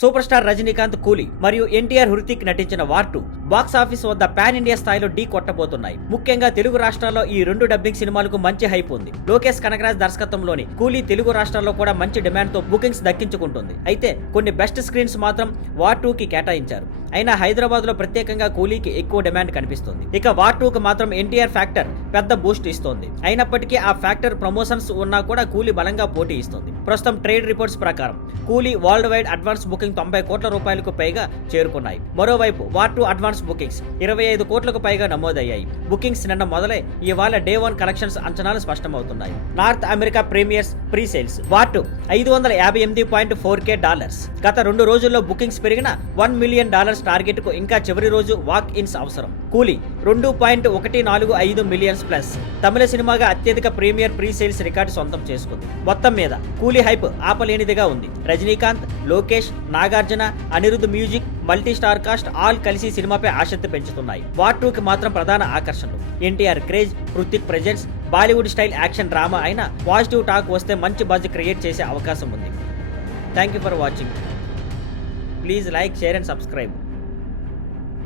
Super star Rajinikanth కూలీ మరియు ఎన్టీఆర్ హృతిక్ నటించిన వార్ 2 బాక్స్ ఆఫీస్ వద్ద పాన్ ఇండియా స్థాయిలో ఢీ కొట్టబోతున్నాయి. ముఖ్యంగా తెలుగు రాష్ట్రాల్లో ఈ 2 డబ్బింగ్ సినిమాలకు మంచి హైప్ ఉంది. లోకేష్ కనగరాజ్ దర్శకత్వంలోని కూలీ తెలుగు రాష్ట్రాల్లో కూడా మంచి డిమాండ్ తో బుకింగ్స్ దక్కించుకుంటుంది. అయితే కొన్ని బెస్ట్ స్క్రీన్స్ మాత్రం వార్ 2 కి కేటాయించారు. అయినా హైదరాబాద్ లో ప్రత్యేకంగా కూలీకి ఎక్కువ డిమాండ్ కనిపిస్తుంది. ఇక వార్ 2 కు మాత్రం ఎన్టీఆర్ ఫ్యాక్టర్ పెద్ద బూస్ట్ ఇస్తోంది. అయినప్పటికీ ఆ ఫ్యాక్టర్ ప్రమోషన్స్ ఉన్నా కూడా కూలీ బలంగా పోటీ ఇస్తుంది. ప్రస్తుతం ట్రేడ్ రిపోర్ట్స్ ప్రకారం కూలీ వరల్డ్ వైడ్ అడ్వాన్స్ బుకింగ్ 90 కోట్ల రూపాయలకు పైగా చేరుకున్నాయి. మరోవైపు వార్ 2 అడ్వాన్స్ బుకింగ్స్ 25 కోట్లకు పైగా నమోదయ్యాయి. బుకింగ్స్ నిన్న మొదలై ఇవాళ డే 1 కలెక్షన్స్ అంచనాలు స్పష్టమవుతున్నాయి. North America premieres pre sales War 2 $588.4K. గత 2 రోజుల్లో బుకింగ్స్ పెరిగిన $1 మిలియన్ టార్గెట్ కు ఇంకా చివరి రోజు వాక్ ఇన్స్ అవసరం. కూలీ 2.145 మిలియన్స్ ప్లస్ తమిళ సినిమాగా అత్యధిక ప్రీమియర్ ప్రీ సేల్స్ రికార్డు సొంతం చేసుకుంది. మొత్తం మీద కూలీ హైప్ ఆపలేనిదిగా ఉంది. Rajinikanth, Lokesh, Nagarjuna, Anirudh music, multi star cast all కలిసి సినిమాపై ఆసక్తి పెంచుతున్నాయి. వార్ 2 కి మాత్రం ప్రధాన ఆకర్షణలు NTR craze, Hrithik presence, Bollywood style action drama అయిన పాజిటివ్ టాక్ వస్తే మంచి బజ్ క్రియేట్ చేసే అవకాశం ఉంది. Thank you for watching. Please like, share and subscribe.